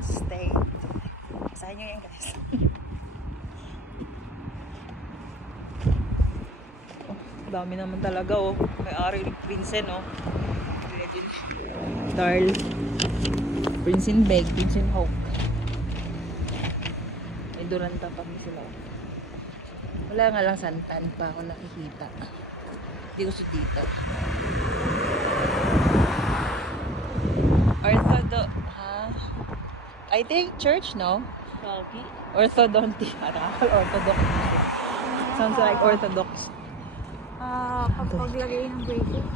Stay. Basahin nyo yan guys. Dami naman talaga oh. May ari ni Prinsen oh. Darl. Prinsen Beg, Prinsen Hawk. May Duranta pa sila. Wala nga lang santan pa ako nakikita. Hindi ko dito. I think church, no? Orthodonty. Orthodox. Sounds like orthodox. Paglagay ng braces.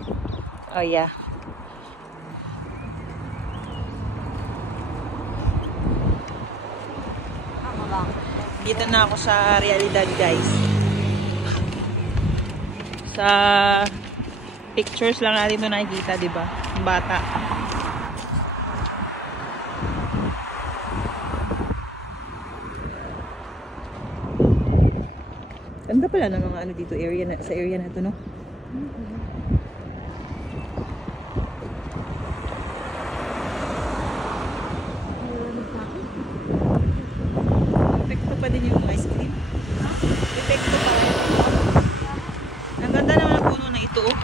Oh, yeah. Dito na ako sa realidad, guys. Sa pictures lang natin ito nakikita, diba? Yung bata. Ganda pala ng mga ano dito area na, sa area na ito, no? Epekto pa din yung ice cream. Epekto pa rin. Ang ganda naman ang puno na ito, oh.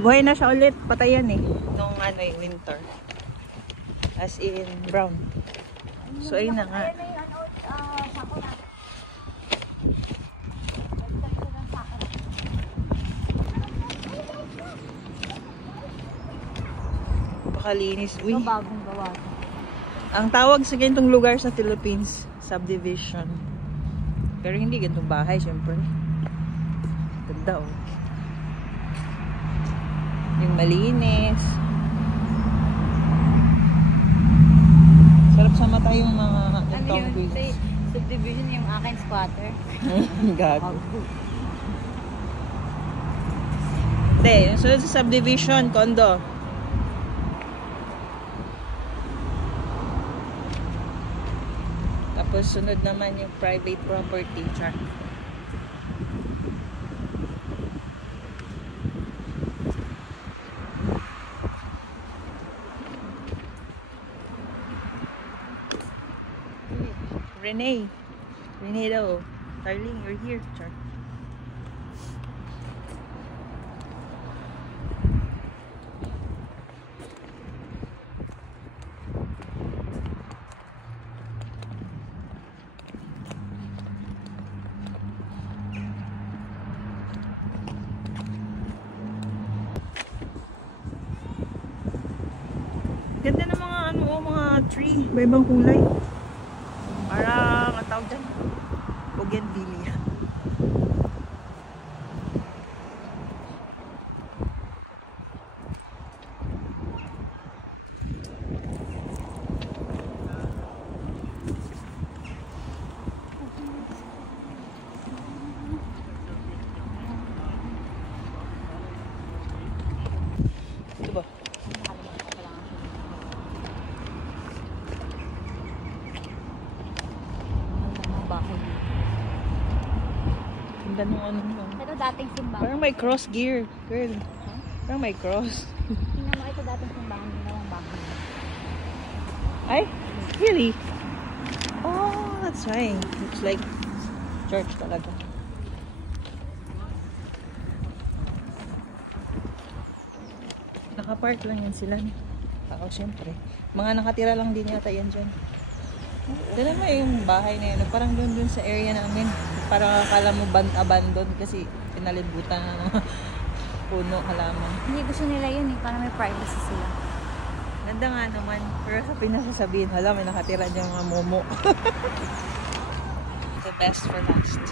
Buhay na siya ulit. Patayan eh. Nung ano yung winter. As in brown. So ayun na nga. Pakalinis. Uy. Bagong gawa. Ang tawag sa ganitong lugar sa Philippines, subdivision. Pero hindi ganitong bahay, syempre. Ganda, oh. Yung malinis. Sarap sa mata yung mga yun? Subdivision yung akin squatter. Gago. Hindi, yung sunod sa subdivision, condo. Tapos sunod naman yung private property. Char. Renee daw. Darling, you're here. Char. Ganda ng mga ano, mga tree, iba-ibang kulay. Parang ang tawag dyan, bougainvillea. Ito ba? Ganda ng ano mo. Ito dating simbahan. Parang may cross gear, girl. Huh? Parang may cross. Tingnan mo, ito dating simbahan. Ginawang bahay. Ay? Really? Oh, that's right. Looks like church talaga. Nakapark lang yan sila. Oo, syempre. Mga nakatira lang din yata yan dyan. Dala mo yung bahay na yun. Parang dun sa area namin. Parang akala mo abandon kasi pinalibutan ng mga puno, halaman. Hindi gusto nila yun eh. Parang may privacy sila. Ganda nga naman. Pero sa pinasasabihin, hala, may nakatira dyan mga momo. The best for last.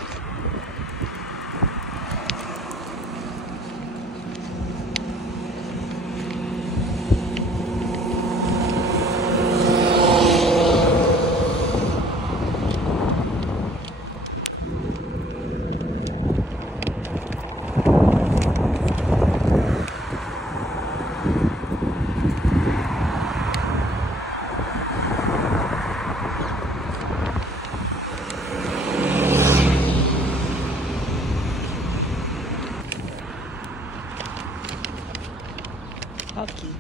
Hockey.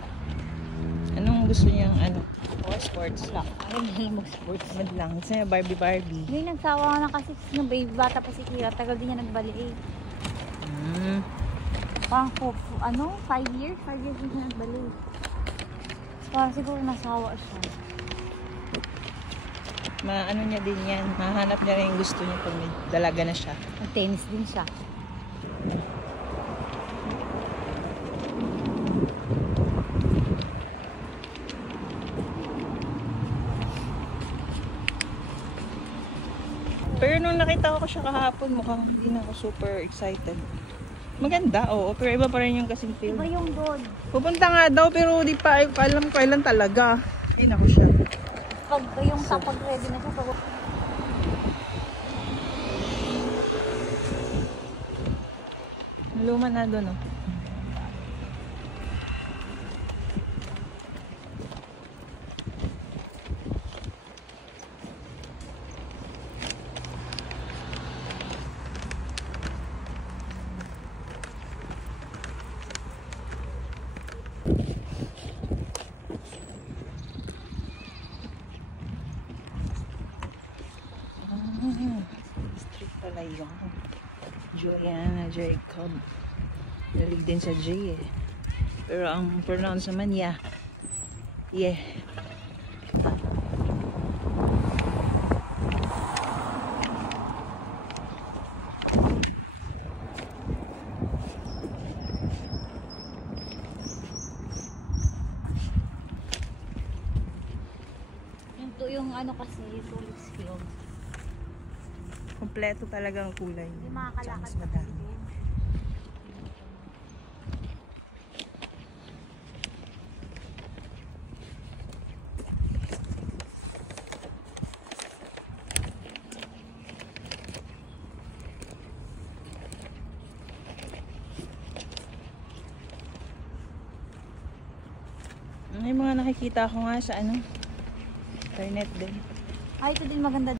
Anong gusto niyang ano? Or sports? Wala. Ayaw nila mag-sports. Mad lang. Kasi Barbie. Ngayon, nagsawa ka na kasi nung baby bata pa si Kira. Tagal din niya nagbali eh. Parang 5 years? 5 years din siya nagbali. Parang siguro nasawa siya. Ano niya din yan. Mahanap niya rin yung gusto niya pag may dalaga na siya. Nag-tennis din siya. Pero nung nakita ko siya kahapon, mukhang hindi na ako super excited. Maganda, oo. Pero iba pa rin yung kasing feel. Iba yung doon. Pupunta nga daw, pero di pa alam kailan talaga. Hindi na ko siya. Pag yung kapag ready na siya, pag... Luma na doon, oh. Street pala yun. Juliana Jacob. Nalig din sa J eh. Pero ang pronounce naman yeah. Yeah. Yung ano kasi, tulips field. Kompleto talaga ang kulay. Yung mga kalakad Mas na madami. kasi doon. May mga nakikita ko nga sa internet din. Ay, ito din maganda.